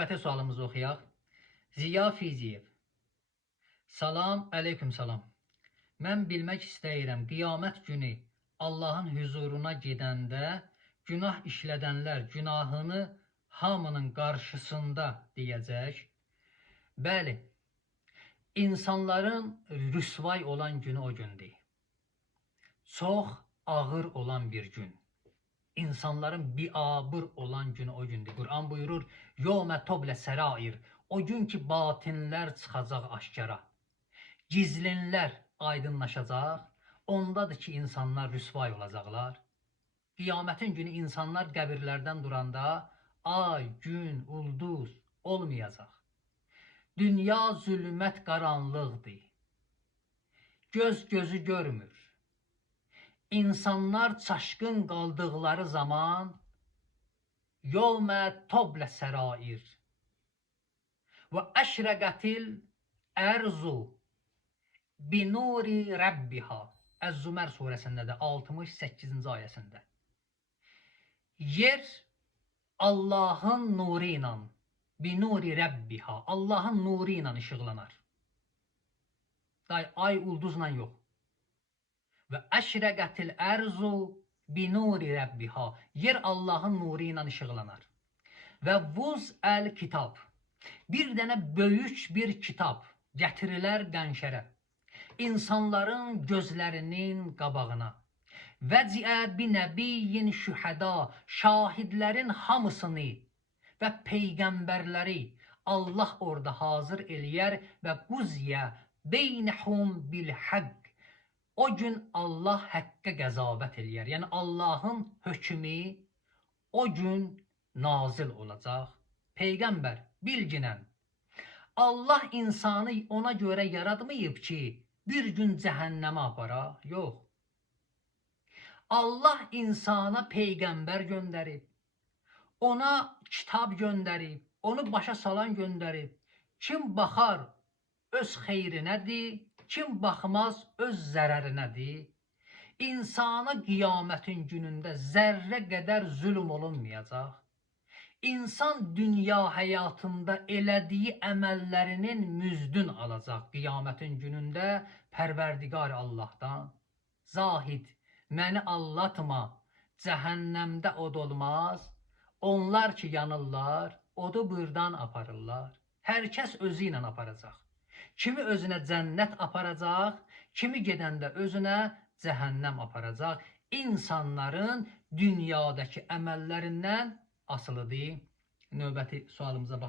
Növbəti sualımızı oxuyaq. Ziya Fiziyev. Salam, aleyküm salam. Mən bilmək istəyirəm, qiyamət günü Allahın huzuruna gedəndə günah işlədənlər günahını hamının qarşısında deyəcək. Bəli, insanların rüsvay olan günü o gündür. Çox ağır olan bir gün. İnsanların biabır olan günü o gündür. Kur'an buyurur, yevme toble serair. O gün ki batinlər çıxacaq aşkara. Gizlinlər aydınlaşacaq. Ondadır ki insanlar rüsvay olacaqlar. Qiyamətin günü insanlar qəbirlərdən duranda ay, gün, ulduz olmayacaq. Dünya zülmət qaranlıqdır. Göz gözü görmür. İnsanlar çaşqın qaldıqları zaman yevmə toblə sərair və əşrəqətil ərzu binuri rəbbiha. Əz-Zümər surəsindədir, 68-ci ayəsində. Yer Allahın nuru ilə, binuri rəbbiha, Allahın nuru ilə işıqlanar. Ay ulduzla yox. Və əşrəqətil ərzu binuri rəbbiha. Yer Allahın nuru ilə işıqlanar. Və vuz əl kitab. Bir dənə böyük bir kitab gətirilər qənşərə. İnsanların gözlərinin qabağına. Vəciə binəbiyyin şühəda. Şahidlərin hamısını və peyğəmbərləri Allah orada hazır eləyər və quziyə beynəhum bil həqq. O gün Allah həqqə qəzavət eləyər. Yəni Allahın hökmü o gün nazil olacaq. Peyğəmbər bilginən, Allah insanı ona görə yaratmayıb ki, bir gün cəhənnəmə apara. Yox. Allah insana peyğəmbər göndərib, ona kitab göndərib, onu başa salan göndərib. Kim baxar öz xeyrinədir, kim baxmaz öz zərərinədir. İnsana qiyamətin günündə zərrə qədər zülm olunmayacaq. İnsan dünya həyatında elədiyi əməllərinin müzdün alacaq qiyamətin günündə Pərverdigar Allahdan. Zahid, məni allatma, cəhənnəmdə od olmaz. Onlar ki yanırlar, odu buradan aparırlar. Hər kəs özü ilə aparacaq. Kimi özünə cənnət aparacaq, kimi gedəndə özünə cəhənnəm aparacaq. İnsanların dünyadakı əməllərindən asılıdır. Növbəti sualımıza baxaq.